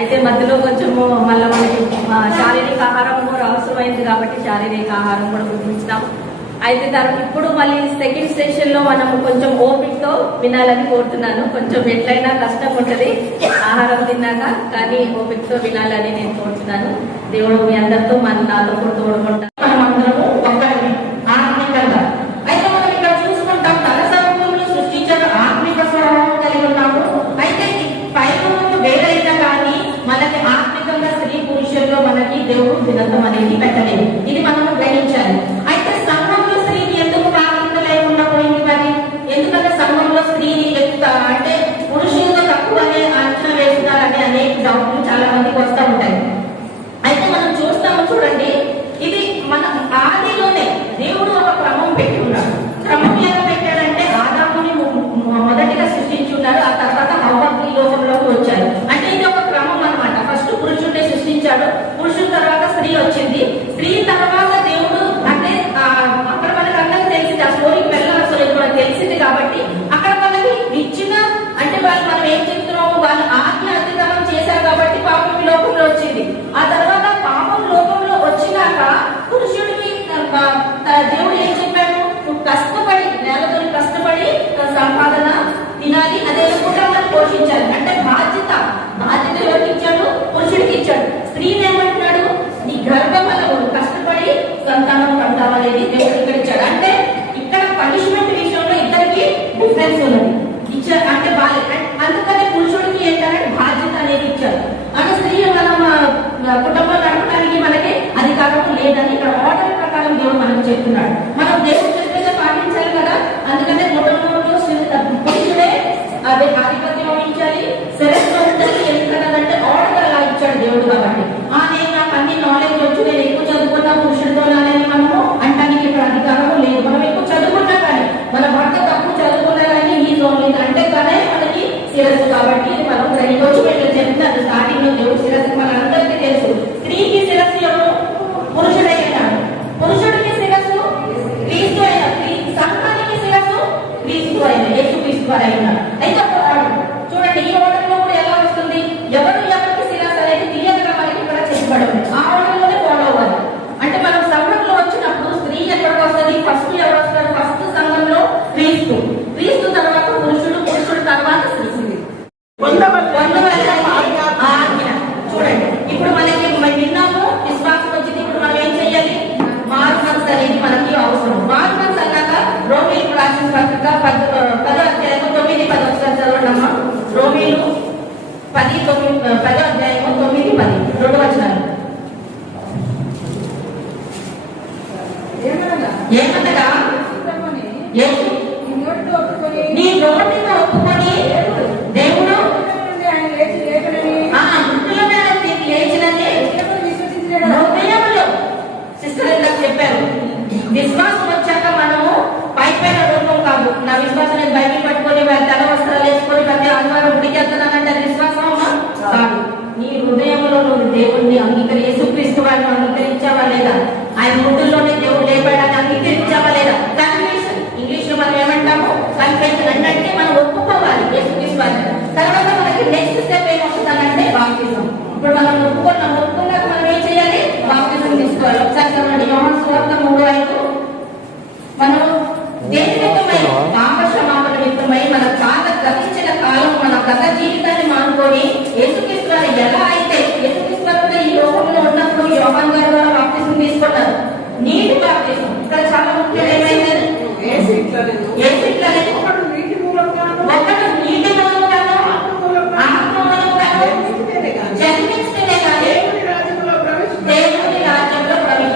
అయితే మధ్యలో కొంచెము మళ్ళీ మనకి శారీరక ఆహారం కూడా అవసరమైంది కాబట్టి శారీరక ఆహారం కూడా గుర్తించాం. అయితే ఇప్పుడు మళ్ళీ సెకండ్ సెషన్ లో మనం కొంచెం ఓపికతో వినాలని కోరుతున్నాను. కొంచెం ఎట్లయినా కష్టం ఉంటుంది ఆహారం తిన్నాక, కానీ ఓపికతో వినాలని నేను కోరుతున్నాను. దేవుడు మీ అందరితో నాతో కూడా తోడుకుంటాను. మనం అందరము ఒక్కరిని ఆత్మికంగా. అయితే మనం ఇక్కడ చూసుకుంటాం, తన స్వరూపంలో సృష్టించిన ఆత్మిక స్వభావం కలిగి ఉన్నాము. అయితే పైన వేరైనా కానీ మనకి ఆత్మికంగా స్త్రీ పురుషుల్లో మనకి దేవుడు భిన్నత్వం అనేది పెట్టలేదు. ఇది మనము గ్రహించాలి. అయితే సంఘంలో స్త్రీకి ఎందుకు ప్రాధాన్యత లేకుండా పోయింది మరి? ఎందుకంటే సంఘంలో స్త్రీని అంటే పురుషులతో తక్కువ అనే అంచనా వేస్తున్నారని అనేక డౌట్లు చాలా మందికి వస్తూ ఉంటాయి. అయితే మనం చూస్తాము, చూడండి, ఇది మన ఆదిలోనే దేవుడు ఒక క్రమం పెట్టి ఉన్నాడు. క్రమం ఎలా పెట్టాడంటే ఆదాముని మొదటిగా సృష్టించి ఉన్నారు, ఆ తర్వాత హవ్వ ఈ లోకంలోకి వచ్చారు. అంటే ఇది ఒక క్రమం అన్నమాట. ఫస్ట్ పురుషుడిని సృష్టించాడు, పురుషుడి తర్వాత స్త్రీ వచ్చింది, స్త్రీ తర్వాత దేవుడు అంటే అక్కడ మనకి అందరికి తెలిసింది, ఆ స్టోరీకి వెళ్ళాల్సి మనకు తెలిసింది కాబట్టి అక్కడ మనకి ఇచ్చిన అంటే మనం ఏం చెప్తున్నాము, వాళ్ళు ఆజ్ఞ అతిక్రమం చేశారు కాబట్టి పాపం ఈ లోకంలో వచ్చింది. ఆ తర్వాత పాపం లోకంలో వచ్చినాక పురుషుడికి దేవుడు ఏం చెప్పాడు, నువ్వు కష్టపడి నేలతో కష్టపడి సంపాదన తినాలి, అదే కుటుంబాన్ని పోషించాలి. అంటే బాధ్యత ఎవరికి ఇచ్చాడు? పురుషుడికి ఇచ్చాడు. స్త్రీని ఏమంటున్నాడు, నీ గర్భఫలము కష్టపడి సంతానం కంటామనేది దేవుడు ఇక్కడ ఇచ్చాడు. అంటే ఇక్కడ పనిష్మెంట్ విషయంలో ఇద్దరికి డిఫరెన్స్ ఉన్నది. ఇచ్చారు అంటే బాధ్యత, అందుకనే పురుషుడికి ఏంటంటే బాధ్యత అనేది ఇచ్చారు. అంటే స్త్రీ మనం కుటుంబం నడపడానికి మనకి అధికారం లేదని ఇక్కడ ఆర్డర్ ప్రకారం దేవుడు మనకు చెప్తున్నాడు. మనం దేవుడు చెప్పేది పాటించాలి కదా. అందుకంటే కుటుంబంలో పురుషుడే అదే ఆధిపత్యం వహించాలి, శిరస్సు ఉండాలి. ఎందుకంటే ఆర్డర్ అలా ఇచ్చాడు దేవుడు. కాబట్టి నేను నాకు అన్ని నాలెడ్జ్ వచ్చు, నేను ఎక్కువ చదువుకున్నా పురుషుడితో నాలని మనము అంటానికి ఇక్కడ అధికారం లేదు. మనం ఎక్కువ చదువుకున్నా కానీ మన భర్త తక్కువ చదువుకున్నా కానీ ఈ జోన్ అంటే కానీ మనకి శిరస్సు. కాబట్టి మనం గ్రహించవచ్చు. ఇట్లా చెప్తారు స్టార్టింగ్ లో దేవుడు శిరస్సు మన అందరికీ తెలుసు. స్త్రీకి శిరస్సు ఎవరు? పురుషుడే అయినాడు. పురుషుడికి శిరస్సు క్రీస్తు అయిన, సంఘానికి శిరస్సు క్రీస్తు అయిన, యేసుక్రీస్తు అయినాడు. అయితే చూడండి, ఈ ఆర్డర్ లో కూడా ఎలా వస్తుంది, ఎవరు ఎవరికి శిరస్సు అనేది క్లియర్గా మనకి ఇక్కడ చెప్పబడి ఉంది. ఆ ఆర్డర్ లోనే ఫాలో అవ్వాలి. అంటే మనం సంఘంలో వచ్చినప్పుడు స్త్రీ ఎక్కడికి వస్తుంది? ఫస్ట్ ఎవరు వస్తారు? ఫస్ట్ సంఘంలో క్రీస్తు, క్రీస్తు తర్వాత పురుషుడు, పురుషుడు తర్వాత స్త్రీ. చూడండి, ఇప్పుడు మనకి విన్నాము విశ్వాసం వచ్చింది. ఇప్పుడు మనం ఏం చెయ్యాలి? మార్మన్స్ అనేది మనకి అవసరం. మార్మన్స్ అన్నాక రోమీలకు రాసిన పత్రిక 10వ అధ్యాయం 9-10 ఒకసారి చదవండమ్మా. రోమీలు 10వ అధ్యాయం 9-10 2 వచనాలు. ఏమనగా నీ నోటితో ఒప్పుకొని దేవుడు లేచినని హృదయంలో సిస్టర్ ఇందాక చెప్పారు. విశ్వాసం వచ్చాక మనము పైపైన రూపం కాదు. నా విశ్వాసం నేను బైబిల్ పట్టుకొని తెల్ల వస్త్రాలు వేసుకొని ప్రతి ఆదివారం గుడికి వెళ్తున్నానంటే అది విశ్వాసం కాదు. నీ హృదయంలో నువ్వు దేవుడిని యేసుక్రీస్తు వారిని అంగీకరించావా లేదా? ఆయన ముందుల్లోనే దేవుడు లేపాడని అంగీకరించావా లేదా? కన్ఫెషన్, ఇంగ్లీష్ లో మనం ఏమంటాము కన్ఫెషన్ అంటే మనం ఒప్పుకోవాలి యేసుక్రీస్తు వారిని. తర్వాత మనకి నెక్స్ట్ స్టెప్ ఏమవుతుందంటే బాప్తిజం. ఇప్పుడు మనం ఒప్పుకున్నాక మనం ఏం చేయాలి? బాప్తిజం తీసుకోవాలి. ఒకసారి చదవండి, యోహాను సువార్త 3:5. మనం దేని నిమిత్తమై? పాపక్షమాపణ నిమిత్తమై మన గతించిన కాలం, మన గత జీవితాన్ని మానుకొని యేసుక్రీస్తు వారు ఎలా అయితే యేసుక్రీస్తు వారు ఈ లోకంలో ఉన్నప్పుడు యోహాను గారు ద్వారా బాప్తిజం తీసుకున్నారు. నీటి బాప్తిజం ఇక్కడ చాలా ముఖ్యం. ఏమైంది? ఒకటి నీటి మూలంగాను ఆత్మ మూలంగాను జన్మిస్తేనే కానీ దేవుని రాజ్యంలో ప్రవేశం.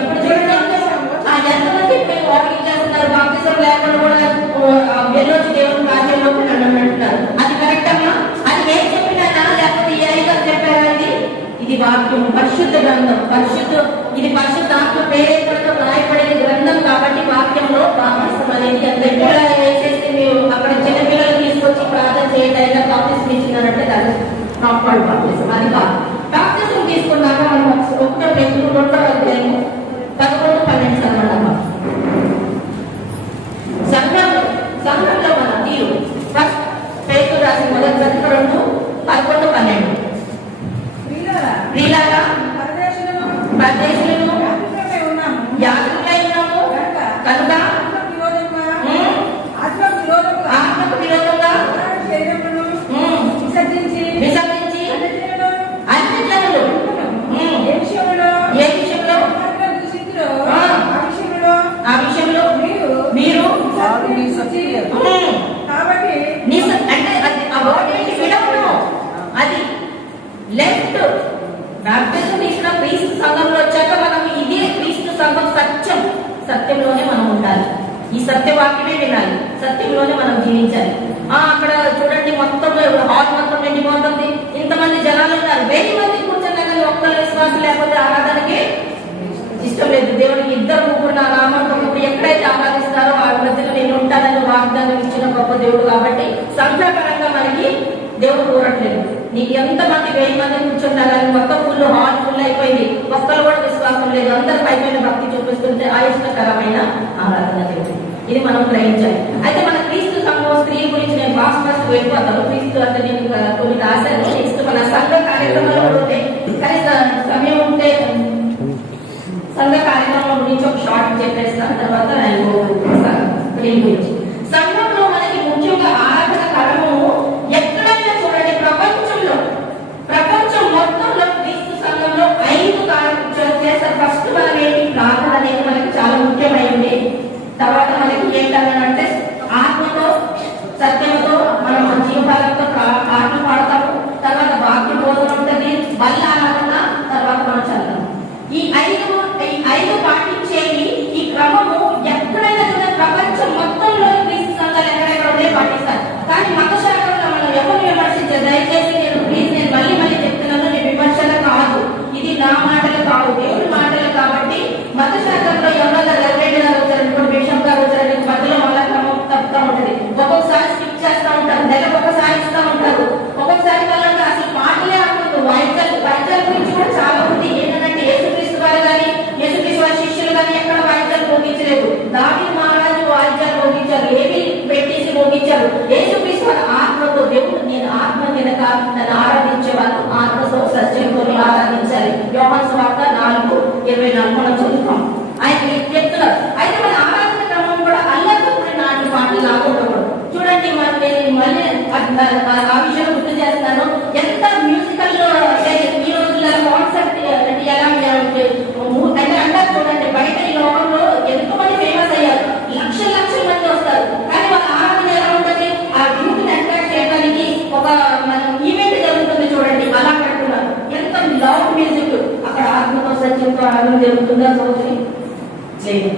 ఇప్పుడు చూడండి, ఎంతమంది మేము వాకింగ్ చేస్తున్నారు, బాప్తిజం లేకుండా కూడా వెళ్ళొచ్చి దేవుని రాజ్యంలోకి అంటున్నారు. అది కరెక్ట్ అమ్మా? అది ఏం చెప్పినా లేకపోతే ఏ ఐదు చెప్పారా? ఇది వాక్యం, పరిశుద్ధ గ్రంథం. ఇది పరిశుద్ధాత్మ ప్రేరేపణతో రాయబడిన గ్రంథం కాబట్టి వాక్యంలో బాప్తిజం అనేది వేసేసి మీరు అక్కడ చిన్న పిల్లలు తీసుకొచ్చి ప్రార్థన చేయడానికి బాప్తిజం ఇచ్చినారంటే అది ప్రాపర్ బాప్తిజం. అది కాదు. బాప్తిజం తీసుకున్నాక మనం 1 పేతురు 2వ అధ్యాయం 11-12 చదవండి. సంఘంలో మన తీరు ఫస్ట్ పేతురు రాసిన మొదటి 2:11-12. ప్రియులారా పరదేశులను ప్రదేశులను యాత్రికులమై ఉన్నాము. యాత్రికులై ఉన్నాము కనుక ఆత్మకు విరోధముగా ఉమ్, ఆత్మకు విరోధముగా ఆత్మకు విరోధంగా శరీరమును ఉమ్, విసర్జించి విసర్జించి అన్యజనులను అన్ని జనులు ఉమ్, ఏ విషయంలో ఏ విషయంలో ఆత్మను దూషించురో ఆ. ఆ విషయంలో మీరు విసర్జించి ఉమ్, కాబట్టి అంటే అది ఆ వర్డ్ ఏంటి విడవను అది లెఫ్ట్ బాప్టిజం తీసుకున్న క్రీస్తు సంఘంలో వచ్చాక మనం ఇదే క్రీస్తు సంఘం సత్యంలోనే మనం ఉండాలి. ఈ సత్యవాక్యమే వినాలి, సత్యంలోనే మనం జీవించాలి. అక్కడ చూడండి మొత్తం హాల్ మొత్తం నిండిపోతుంది, ఇంతమంది జనాలు ఉన్నారు, 1000 మంది కూర్చున్నా కానీ ఒక్కరు విశ్వాసం లేకపోతే ఆరాధనకి ఇష్టం లేదు. దేవునికి 2-3 నా నామంతో ఎక్కడైతే ఆరాధిస్తారో ఆ మధ్యలో నేను ఉంటానని వాగ్దానం ఇచ్చిన గొప్ప దేవుడు. కాబట్టి సంఖ్యాపరంగా మనకి దేవుడు కోరట్లేదు. నీకు ఎంతమంది 1000 మంది కూర్చున్నా కానీ మొత్తం ఫుల్ హాల్ ఫుల్ అయిపోయింది, ఒక్కరు కూడా విశ్వాసం లేదు, అందరు పైపైన భక్తి చూపిస్తుంటే ఆయుష్కరమైన ఆరాధన దేవుడు. ఇది మనం గ్రహించాలి. అయితే మన క్రీస్తు సంఘం స్త్రీ గురించి నేను ఫాస్ట్ వెళ్ళిపోతాను. క్రీస్తు అంటే నేను కొన్ని రాశాను. నెక్స్ట్ మన సంఘ కార్యక్రమాలు కూడా ఉంటాయి, కానీ సమయం ఉంటే సంఘ కార్యక్రమం గురించి ఒక షార్ట్ చెప్పేస్తాను, తర్వాత స్త్రీ గురించి. సంఘంలో మనకి ముఖ్యంగా ఆరాధన కర్మము ఎక్కడైనా చూడండి, ప్రపంచం మొత్తంలో క్రీస్తు సంఘంలో 5 కార్యక్రమాలు చేస్తారు. ఫస్ట్ మనం ఏంటి, ప్రార్థన అనేది మనకి చాలా ముఖ్యమైనది. తర్వాత మనకి ఏంటంటే ఆత్మతో సత్యంతో మనం జీవకాలంతో పాటలు పాడతాము. తర్వాత వాక్య బోధన ఉంటుంది, బల్ల ఆరాధన, తర్వాత మనం చదువుతాం. ఈ ఐదు పాటించేవి ఈ క్రమము ఎక్కడైనా చూడండి, ప్రపంచం మొత్తంలో క్రీస్తు సంఘాలు ఎక్కడెక్కడ ఉంటే పాటిస్తారు. కానీ మత శాఖలో మనం ఎవరు విమర్శించారు? దయచేసి నేను మళ్ళీ చెప్తున్నాను, నేను విమర్శన కాదు, ఇది నా మాటలు కాదు, దేవుడి మాటలు. కాబట్టి మత శాఖలో ఎవరైనా రెవరెండ్ గారు వచ్చారని, ఇప్పుడు బిషప్ గారు వచ్చారని మధ్యలో మళ్ళా క్రమం తప్పుతా ఉంటుంది. ఒక్కొక్కసారి స్కిప్ చేస్తూ ఉంటారు, నెలకు ఒకసారి ఇస్తూ ఉంటారు. ఒక్కొక్కసారి వాళ్ళంటే అసలు మాటలే ఆడుతుంది. వాయిద్యాల గురించి కూడా చాలా ఉంది. ఏంటంటే యేసుక్రీస్తు వారు కానీ యేసుక్రీస్తు వారి శిష్యులు కానీ ఎక్కడ వాయిద్యాలు మోగించలేదు. దావీదు మహారాజు వాయిద్యాలు మోగించారు, ఏమి పెట్టేసి మోగించారు. యేసుక్రీస్తు వారి ఆత్మతో, దేవుడు నేను ఆత్మ తినక నన్ను ఆరాధించే వాళ్ళు ఆత్మతో సత్యంతో ఆరాధించాలి. యోహాను సువార్త 4:24 మనం చదువుతాం. ఆయన చెప్తున్నారు. అయితే మన ఆరాధన క్రమం కూడా అల్లరితో కూడిన నాటి పాటలు లాగకూడదు. చూడండి, మనం మళ్ళీ ఆ విషయం గుర్తు చేస్తున్నాను. ఎంత మ్యూజికల్ ఈ రోజుల్లో కాన్సెప్ట్ ఎలా అంటే అంటారు చూడండి, బయట ఈ లోకంలో ఎంతో మంది ఫేమస్ అయ్యారు, లక్షల మంది వస్తారు. కానీ వాళ్ళ ఆరాధన ఎలా ఉంటుంది, ఆ యూత్ ని అట్రాక్ట్ చేయడానికి ఒక మనం ఈవెంట్ జరుగుతుంది చూడండి, అలా పెడుతున్నారు. ఎంత లౌడ్ మ్యూజిక్, అక్కడ ఆత్మతో సత్యంతో ఆరాధన జరుగుతుందా సోదరి? లేదు.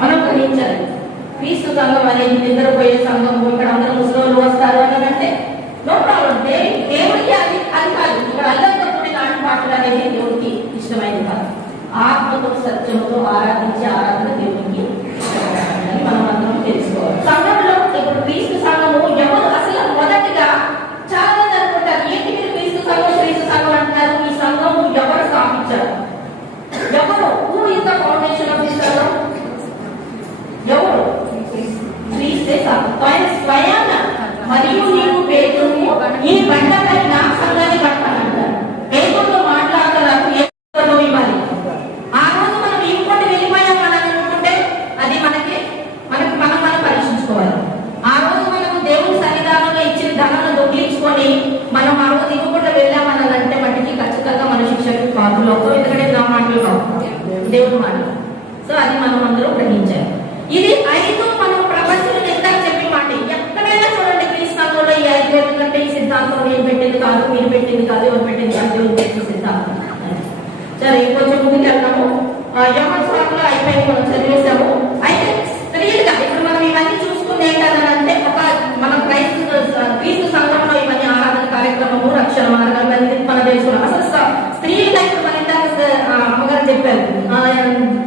మనం గ్రహించాలి, క్రీస్తు సంఘం అనేది నిద్రపోయే సంఘము, ఇక్కడ అందరూ ముసలోళ్ళు వస్తారు అని అంటే నో ప్రాబ్లం. దేవుడికి అది కాదు. ఇక్కడ అందరితో కూడిన ఆటపాటలు అనేది దేవుడికి ఇష్టమైనది కాదు. ఆత్మతో సత్యంతో ఆరాధించే ఆరాధన దేవుడికి ఇష్టమైనది మనం అందరం తెలుసుకోవాలి. సంఘంలో ఇప్పుడు క్రీస్తు సంఘము ఎవరు అసలు మొదటిగా చాలా మంది అనుకుంటారు, ఏంటి మీరు క్రీస్తు సంఘం అంటున్నారు? ఈ సంఘము ఎవరు స్థాపించారు? ఎవరు? Who is the foundation of the సంఘం? ఎవరు? క్రీస్తే స్వయాన మరియు నీవు పేతురు ఈ బండపై నా సంఘాన్ని కట్టాలంటారు. పేతురుతో మాట్లాడతారు, ఇవ్వాలి. ఆ రోజు మనం ఇంకోటి వెళ్ళిపోయామని అనుకుంటే అది మనం పరీక్షించుకోవాలి. ఆ రోజు మనము దేవుని సన్నిధానంలో ఇచ్చిన ధనాన్ని దొంగిలించుకొని మనం ఆ రోజు ఇవ్వకుండా వెళ్ళామన్నారంటే మట్టికి ఖచ్చితంగా మన శిక్షకు పాత్రలు అవుతాం. ఎందుకంటే నా మాటలు కావు, దేవుని మాటలు. సో అది మనం అందరూ గ్రహించాలి. ఇది 5 మనం ప్రపంచంలో ఎంత చెప్పి మాట. ఎక్కడైనా చూడండి, క్రీస్తులో ఈ 5 ఎందుకంటే ఈ సిద్ధాంతం నేను పెట్టింది కాదు, మీరు పెట్టింది కాదు, ఎవరు పెట్టింది కాదు, దేవుడు పెట్టిన సిద్ధాంతం. సరే, ఇంకొంచెం ముందుకు వెళ్తాము. యోహాను సువార్తలో అయిపోయింది, మనం చదివేశాము. అయితే స్త్రీలుగా ఇప్పుడు మనం ఇవన్నీ చూసుకుని ఏంటంటే మన క్రీస్తు సంఘంలో ఇవన్నీ ఆరాధన కార్యక్రమము, రక్షణ మార్గాలు మనం తెలుసుకున్నాం. అసలు స్త్రీలుగా ఇప్పుడు మన ఇందాక అమ్మగారు చెప్పారు,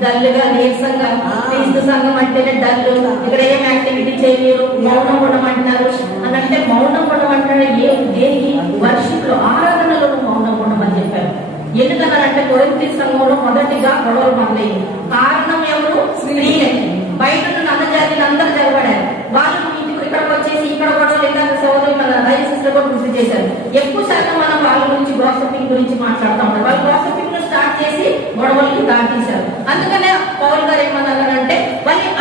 డల్లుగా నీరసంగా క్రీస్తు సంఘం అంటేనే డల్లు, ఇక్కడ ఏం యాక్టివిటీ చేయలేరు, మౌనం ఉండమంటున్నారు అని అంటే మౌనం ఉండమంటారు. దేనికి? వర్షిప్ లో, ఆరాధనలో మౌనం ఉండమని చెప్పారు. ఎందుకన్నారంటే కొరింథీ సంఘంలో మొదటిగా గొడవలు మొదలయ్యి. కారణం ఎవరు? స్త్రీలే. బయట ఉన్న అన్నజాతిని అందరూ జరగబడారు. వాళ్ళు ఇంటికి ఇక్కడికి వచ్చేసి ఇక్కడ గొడవలు ఇందాక సోదరు మన రైతు సిస్టర్ కూడా కృషి చేశారు. ఎక్కువ శాతం మనం వాళ్ళ గురించి గోసపింగ్ గాసిపింగ్ గురించి మాట్లాడుతూ ఉంటారు. వాళ్ళు గాసిపింగ్ స్టార్ట్ చేసి గొడవలకి దాటించారు. అందుకనే పౌల్ గారు ఏమన్నారంటే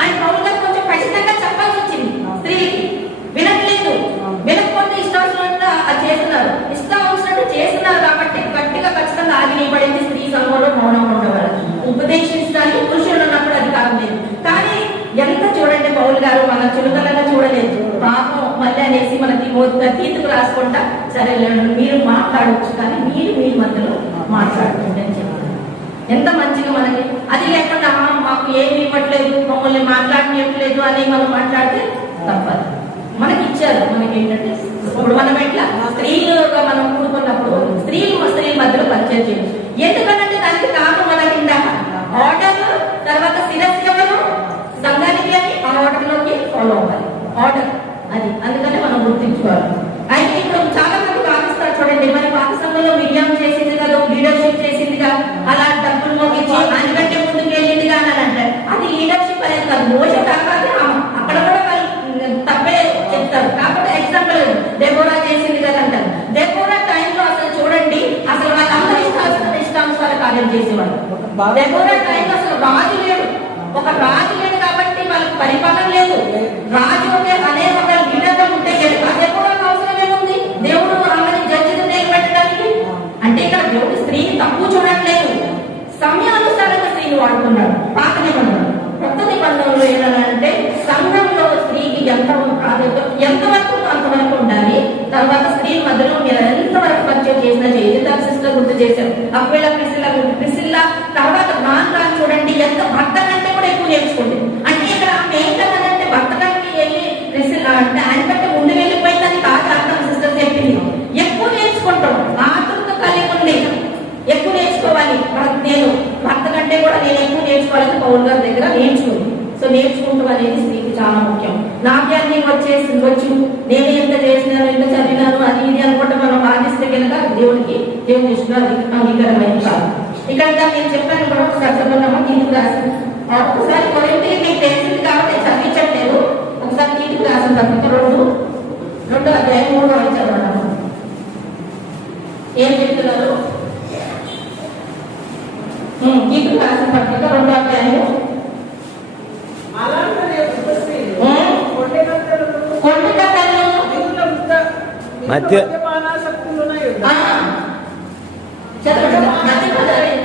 ఆయన పౌల్ గారు కొంచెం ఖచ్చితంగా చెప్పాల్సి వచ్చింది స్త్రీలకి. వినట్లేదు, వినకపోతే ఇష్టావసరంగా అది చేస్తున్నారు, ఇష్టావసరంగా చేస్తున్నారు కాబట్టి గట్టిగా ఖచ్చితంగా ఆగినపడింది. స్త్రీ సంఘంలో మౌనం ఉండేవారు. ఉపదేశించడానికి పురుషులు ఉన్నప్పుడు అది కాలేదు. కానీ ఎంత చూడండి పౌల్ గారు మన చులకనగా చూడలేదు. పాపం మళ్ళీ అనేసి మన తీతుకు రాసుకుంటా సరే మీరు మాట్లాడవచ్చు కానీ మీరు మీ మధ్యలో మాట్లాడుతుంది అని చెప్పారు. ఎంత మంచిగా మనకి అది లేకుండా మాకు ఏమి ఇవ్వట్లేదు, మమ్మల్ని మాట్లాడలేదు అని మనం మాట్లాడితే తప్పదు. మనకి ఇచ్చారు. మనకి ఏంటంటే ఇప్పుడు మనం ఎట్లా స్త్రీలుగా మనం కూడుకున్నప్పుడు స్త్రీల మధ్యలో పరిచయం చేయొచ్చు. ఎందుకంటే దానికి కారణం మనకి ఆర్డర్, తర్వాత శిరస్సు ఎవరు సంఘానికి అని ఆ ఆర్డర్ లోకి ఫాలో అవ్వాలి. ఆర్డర్ అది అందుకని మనం గుర్తించుకోవాలి. అయితే ఇప్పుడు చాలా మంది పాకిస్తారు చూడండి, మరి పాకిస్తాన్లో మిర్యాం చేసింది కదా, లీడర్షిప్ చేసిందిగా, అలా డబ్బులు మోగించి అందుకంటే ముందుకు వెళ్ళిందిగా అని అంటారు. అది లీడర్షిప్ అనేది కాదు. మోస కాదు, అక్కడ కూడా తప్పే చెప్తారు. కాకపోతే ఎగ్జాంపుల్ డెబోరా చేసింది కదా అంటారు. డెబోరా టైంలో అసలు చూడండి, అసలు వాళ్ళందరూ ఇష్టానుసార కార్యం చేసేవాళ్ళు. డెబోరా టైంలో అసలు రాజు లేడు, ఒక రాజు లేడు కాబట్టి వాళ్ళకి పరిపాలన లేదు. రాజు అనే ఒక లీడర్గా ఉంటే డెబోరాకు అవసరం ఏముంది? దేవుడు ఆమెని జడ్జిగా నిలబెట్టడానికి. అంటే ఇక్కడ దేవుడు స్త్రీని తక్కువ చూడట్లేదు, సమయానుసారంగా స్త్రీని వాడుకున్నాడు. పాత నిబంధనలు, కొత్త నిబంధనలు ఏంటంటే సంఘంలో స్త్రీకి ఎంతవరకు అంతవరకు ఉండాలి. తర్వాత స్త్రీల మధ్యలో మీరు ఎంతవరకు పరిచయం చేసినా చేసి సిస్టర్ గుర్తు చేశారు. అక్వేలా ప్రిసిల్లా తర్వాత నాన్ చూడండి, ఎంత భర్త కంటే కూడా ఎక్కువ నేర్చుకోండి. అంటే ఇక్కడ ఆమె ఏంటంటే భర్త కంటే వెళ్ళి ప్రిసిల్లా అంటే ఆయన కంటే ముందు వెళ్ళిపోయిందని కాదు అర్థం. సిస్టర్ చెప్పింది ఎక్కువ నేర్చుకుంటాం, ఆతృత కలిగి ఉంది, ఎక్కువ నేర్చుకోవాలి. నేను భర్త కంటే కూడా నేను ఎక్కువ నేర్చుకోవాలని పౌల్ గారి దగ్గర నేర్చుకుంది. సో నేర్చుకుంటూ అనేది స్త్రీకి చాలా ముఖ్యం. నాట్యాన్ని వచ్చు, నేను ఎంత చేసినాను, ఎంత చదివినాను, అది ఇది అనుకుంటే మనం బాధిస్తే కనుక దేవుడి దృష్టిలో అది అంగీకారమైన కాదు. ఇక్కడ నేను చెప్పాను కూడా ఒకసారి చదువున్నామా, తీర్పు రాసి ఒకసారి కొరింథీయులు మీకు తెలిసింది కాబట్టి చదివించట్లేదు. ఒకసారి తీర్పు రాసిన తర్వాత రెండో అధ్యాయం 3వ చదవడం ఏం చెప్తున్నారు? తీర్పు రాసిన పత్రిక 2వ అధ్యాయం మధ్య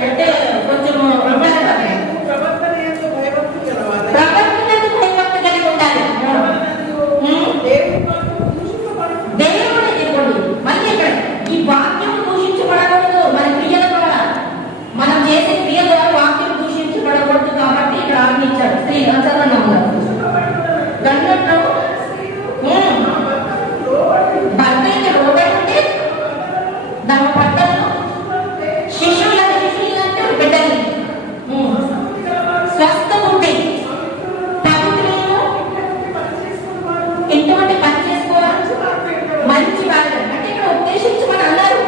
అంటే కొంచెం దేవుడు ఇవ్వండి. మళ్ళీ ఇక్కడ ఈ వాక్యం దూషించబడకూడదు. మన క్రియల ద్వారా, మనం చేసే క్రియ ద్వారా వాక్యం దూషించబడకూడదు కాబట్టి ఇక్కడ ఆజ్ఞించాడు. స్త్రీ చదవడం గంటలో భర్తకి రోడ్డు దాని పట్టణం శిశువులు అంటే బిడ్డలు స్వస్థ బుద్ధి పవిత్రులు ఎటువంటి పని చేసుకోవాలి, మంచి వాళ్ళు. అంటే ఇక్కడ ఉద్దేశించమని అన్నారు.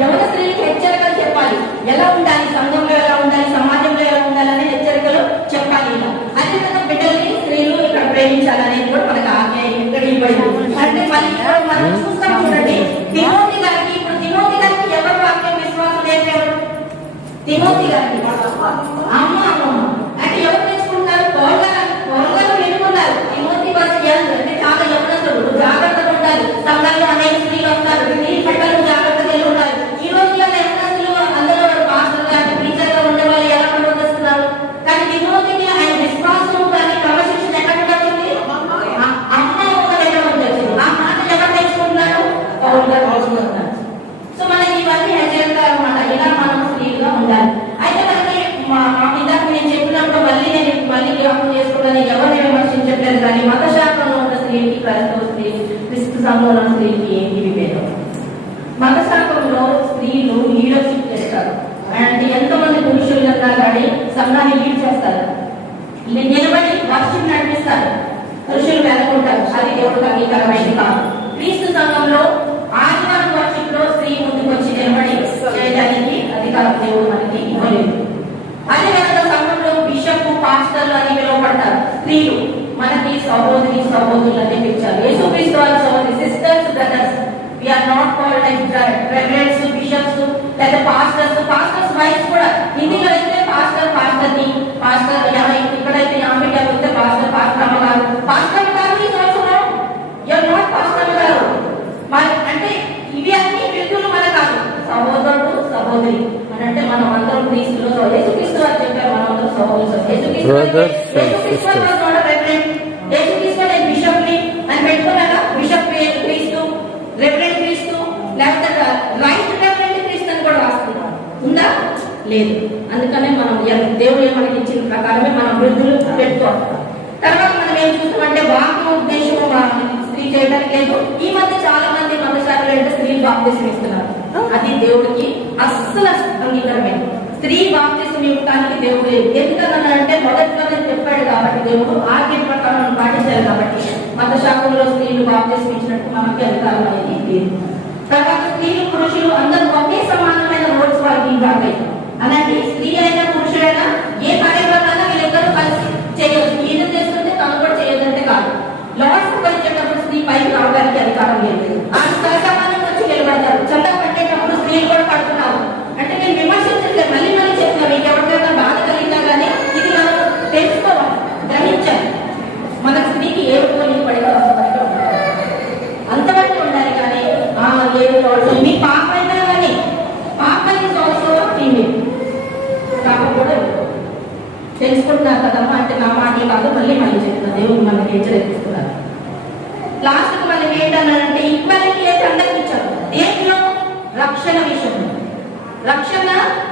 యవన స్త్రీలకు హెచ్చరికలు చెప్పాలి. ఎలా ఉండాలి, సంఘంలో ఎలా ఉండాలి, సమాజంలో ఎలా ఉండాలనే హెచ్చరికలు చెప్పాలి. అదేవిధంగా బిడ్డల్ని స్త్రీలు ఇక్కడ ప్రేమించాలనేది కూడా మనకు ఆజ్ఞ ఇక్కడ ఇవ్వలేదు. అంటే మళ్ళీ మనం చూస్తాం చూడండి, తిమోతి గారికి ఎవరు వాక్యం విశ్వాసం నేర్పారు? తిమోతి గారికి అమ్మ అంటే ఎవరు నేర్చుకుంటారు? పౌరులు ఎన్నుకున్నారు. తిమోతి అంటే చాలా యవనస్తుడు, జాగ్రత్తగా ఉండాలి. సంఘాల్లో అనేక స్త్రీలు వస్తారు, స్త్రీ పట్ల జాగ్రత్తగా ఉండాలి. ఈ రోజుల్లో యవనస్తులు అందరూ పాస్టర్ గారు ప్రీచర్ గా ఉండే వాళ్ళు ఎలా ప్రవర్తిస్తున్నారు. కానీ తిమోతికి ఆయన విశ్వాసం కానీ క్రమశిక్షణ ఎక్కడ వచ్చింది? అమ్మ ఒక దగ్గర వచ్చింది. ఆ మాట ఎవరు నేర్చుకుంటున్నారు? పౌరులు గారు నేర్చుకుంటున్నారు. సో మనకి ఇవన్నీ హెచ్చరికలు అన్నమాట. ఇలా మనం స్త్రీలుగా ఉండాలి. అయితే మనకి ఇందాక నేను చెప్పినప్పుడు మళ్ళీ జ్ఞాపకం చేసుకున్నాను, ఎవరిని విమర్శించట్లేదు. కానీ మత శాఖలో ఉన్న స్త్రీకి క్రైస్తవ స్త్రీ, క్రిస్తు సంఘంలో ఉన్న స్త్రీకి ఏంటి విభేదం? మత శాఖంలో స్త్రీలు లీడర్షిప్ చేస్తారు. అంటే ఎంతమంది పురుషులు కానీ సంఘాన్ని లీడ్ చేస్తారు, నిలబడి వర్షం నడిపిస్తారు, పురుషులు వెనకుంటారు. అది దేవుడికి అంగీకారమైంది కాదు. క్రీస్తు సంఘంలో ఆదివారం వర్షిప్ లో స్త్రీ ముందుకు వచ్చి నిలబడి చేయడానికి అధికారం దేవుడు మనకి ఇవ్వలేదు. అదేవిధంగా సంఘంలో బిషప్, పాస్టర్లు అని పిలువబడతారు స్త్రీలు. మనకి సహోదరులు అని పిలిచారు. యేసుక్రీస్తు వారి సహోదరి, sisters, brothers. We are not called like reverends, bishops, క్రీస్తులో యేసుక్రీస్తు వారు చెప్పారు మనం సహోదరులు Brothers and sisters. యేసుక్రీస్తు నేను బిషప్ని అని పెట్టుకున్నారా? బిషప్ క్రీస్తు, రెవరెండ్ క్రీస్తు, లేకపోతే రైట్ రెవరెండ్ క్రీస్తు అని కూడా రాస్తున్నారు. ఉందా? లేదు. అందుకనే మనం దేవుడు మనకి ఇచ్చిన ప్రకారమే మనం వృద్ధులు పెట్టుకోవాలి. తర్వాత మనం ఏం చూస్తామంటే వాక్య ఉద్దేశం స్త్రీ చేయడానికి లేదు. ఈ మధ్య చాలా మంది మతశాఖలు అంటే స్త్రీలు బాప్తిసం ఇస్తున్నారు. అది దేవుడికి అస్సలు అంగీకారమే. స్త్రీ బాప్తిసం ఇవ్వడానికి దేవుడు ఎందుకన్నాడంటే మొదటిలోనే చెప్పాడు కాబట్టి దేవుడు ఆజ్ఞ ప్రకారం మనం పాటించాలి కాబట్టి మతశాఖలో స్త్రీలు బాప్తిసం ఇచ్చినట్టు మనకి అధికారం అనేది లేదు. తర్వాత స్త్రీలు పురుషులు అందరూ ఒకే సమానమైన రోల్స్ వాళ్ళకి ఇవ్వాలి. అలాంటి స్త్రీ అయినా పురుషుడైనా ఏ కార్యక్రమాలైనా వీళ్ళిద్దరూ కలిసి చేయొచ్చు. ఈయన చేస్తుంటే తను కూడా చేయొద్దంటే కాదు. లార్డ్స్ పనిచేటప్పుడు స్త్రీ పైకి రావడానికి అధికారం లేదు. ఆ సమానం వచ్చి నిలబడతారు. చందా పట్టేటప్పుడు స్త్రీలు కూడా పడుతున్నారు. అంటే నేను విమర్శించట్లేదు, మళ్ళీ మళ్ళీ చెప్తున్నా. మీకు ఎవరికైనా బాధ కలిగినా కానీ ఇది మనం తెలుసుకోవాలి, గ్రహించాలి. మన స్త్రీకి ఏ రూపంలో పడిగా అంతవరకు ఉండాలి. కానీ లేదు మీ పాప అయినా కానీ పాప ఈజ్ ఆల్సో ఫీమేల్. పాప కూడా తెలుసుకుంటున్నారు కదమ్మా అంటే నా మాట కాదు, మళ్ళీ చెప్తున్నా. దేవుడు మనకి హెచ్చరిస్తున్నారు. లాస్ట్ కు మనం ఏంటన్నారంటే ఈక్వాలిటీ అయితే అందరికి ఇచ్చారు. దేంట్లో? రక్షణ విషయంలో. రక్షణ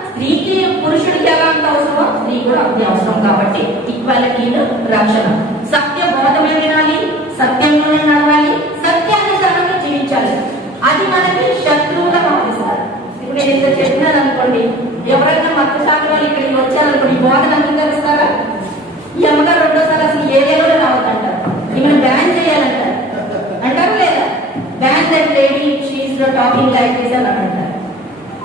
స్త్రీకి పురుషుడికి ఎలా అంత అవసరమో స్త్రీ కూడా అంతే అవసరం కాబట్టి ఈక్వాలిటీను రక్షణ. సత్య బోధమే వినాలి, సత్యంలోనే నడవాలి, సత్యానుసారంగా జీవించాలి. అది మనకి శత్రువుగా భావిస్తారు. ఇప్పుడు నేను ఇంత చెప్పినాను అనుకోండి, ఎవరైనా మత శాఖ వాళ్ళు ఇక్కడికి వచ్చారనుకోండి, బోధన అంగీకరిస్తారా? ఈ అమ్మగారు రెండోసారి అసలు ఏరియాలో రావద్దంటారు, ఈమెను బ్యాన్ చేయాలంటారు అంటారు లేదా? Ban that lady she's talking like this అని అంటారు.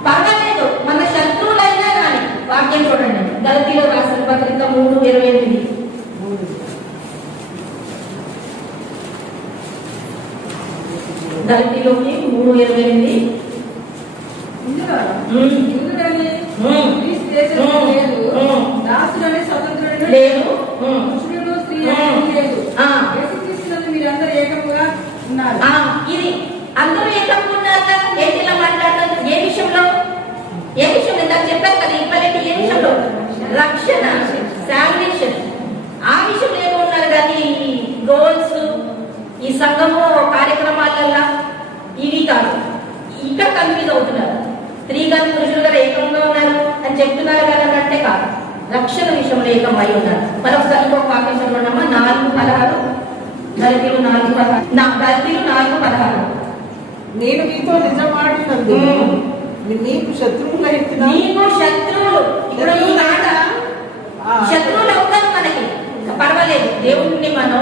పర్వాలేదు, మన శత్రువులైనా కానీ వాక్యం చూడండి. గలతీలో రాసిన పత్రిక 3:28. గలతీలోకి 3:28. దాసుడని స్వతంత్రుడు లేదు, పురుషుడు స్త్రీ లేదు. మీరందరూ ఏకముగా ఉన్నారు. ఇది అందరూ ఏకంగా ఉన్నారా? ఏంటిలా మాట్లాడతారు? ఏ విషయంలో? ఏ విషయంలో? ఇందాక చెప్పారు కదా ఈక్వాలిటీ. ఏ విషయంలో? రక్షణ, శాల్వేషన్. ఆ విషయంలో ఏమో ఉన్నారు. కానీ ఈ రోల్స్, ఈ సంఘము కార్యక్రమాలల్లో ఇవి కాదు. ఇక్కడ కన్ఫ్యూజ్ అవుతున్నారు. స్త్రీ గారు పురుషులు గారు ఏకంగా ఉన్నారు అని చెప్తున్నారు కదా అంటే కాదు. రక్షణ విషయంలో ఏకమై ఉన్నారు. మరొకసారి ఒక వాక్యం చూడమ్మా. 4:16. గలతీలు 4:16. నేను నీతో నిజం ఆడినందు నీకు శత్రువుగా ఇచ్చిన నీకు శత్రువులు. ఇప్పుడు ఈ మాట శత్రువులు అవుతారు మనకి, పర్వాలేదు. దేవుడిని మనం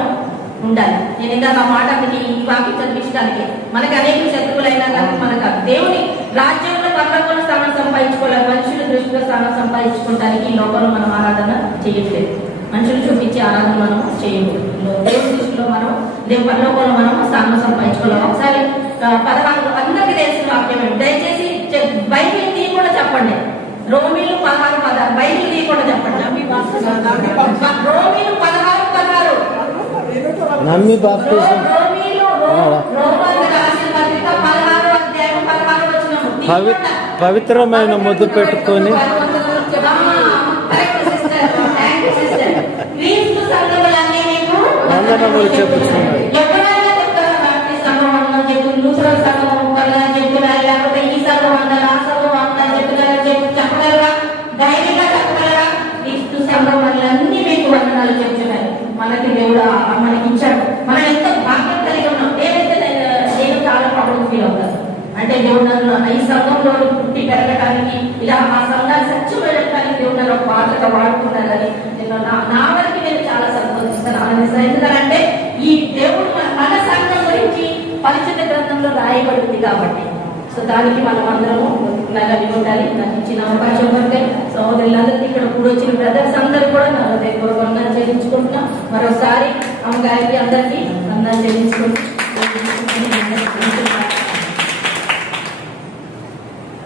ఉండాలి. నేను ఇందాక ఆ మాట ఈ వాక్యం చదివించడానికి మనకి అనేక శత్రువులైనా కానీ మనకు దేవుని రాజ్యంలో పరలోకంలో స్థానం సంపాదించుకోవాలి. మనుషుల దృష్టిలో స్థానం సంపాదించుకోవడానికి ఈ లోకంలో మనం ఆరాధన చేయట్లేదు. మనుషులు చూపించే ఆరాధన మనం చేయకూడదు. దేవుని దృష్టిలో మనం పరలోకంలో మనం స్థానం సంపాదించుకోవాలి. ఒకసారి 16 అందరికీ తెలిసిన వాక్యం. దయచేసి బైబిల్ తీ కూడా చెప్పండి. రోమీలు 16:16. బైబిల్ తీ కూడా చెప్పండి. రోమీలు 16:16. నమ్మి బాప్తిసం పవిత్రమైన ముద్దు పెట్టుకొని వందనములు చెప్పుచున్నాడు. మనకి దేవుడు మనకి ఇచ్చాడు. మనం ఎంతో భాగ్యం కలిగి ఉన్నాం. ఏదైతే నేను చాలా ప్రాబ్లమ్ ఫీల్ అవుతాను అంటే దేవుడు నన్ను ఈ సంఘంలో పుట్టి పెరగడానికి, ఇలా ఆ సంఘాన్ని సత్యపెట్టడానికి దేవుడు నన్ను ఒక పాత్రగా వాడుకున్నారని నేను నా వరకు నేను చాలా సంతోషిస్తాను, ఆనందిస్తాను. ఎందుకంటే ఈ దేవుడు మన సంఘం గురించి పరిశుద్ధ గ్రంథంలో రాయబడింది కాబట్టి. సో దానికి మనం అందరము నల్లవి ఉండాలి. నాకు ఇచ్చిన అవకాశం వరకే సహోదరులందరికీ ఇక్కడ కూడా వచ్చిన బ్రదర్స్ అందరూ కూడా నా హృదయపూర్వకంగా చెల్లించుకుంటున్నాం. మరోసారి అమ్మగారికి అందరికీ వందనాలు చెల్లించుకుంటున్నాం.